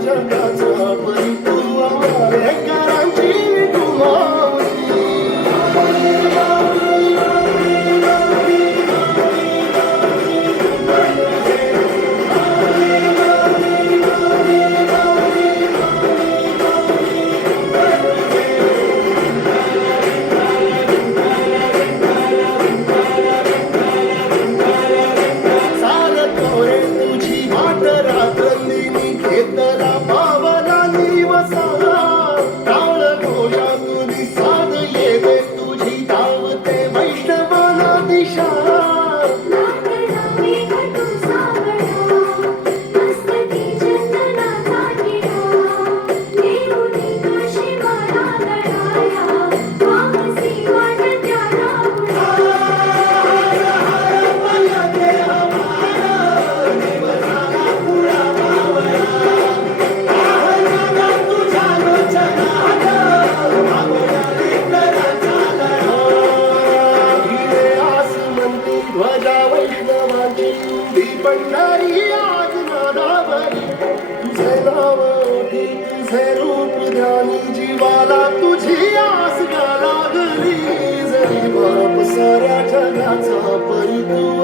Jannat সব माझ्या वैष्णवाची ती पडणारी आज नादावरी तुझे नाव ओठी तुझे रूप ध्यानी जीवाला तुझी आस लागली जरी बाप साऱ्या जगाचा परितू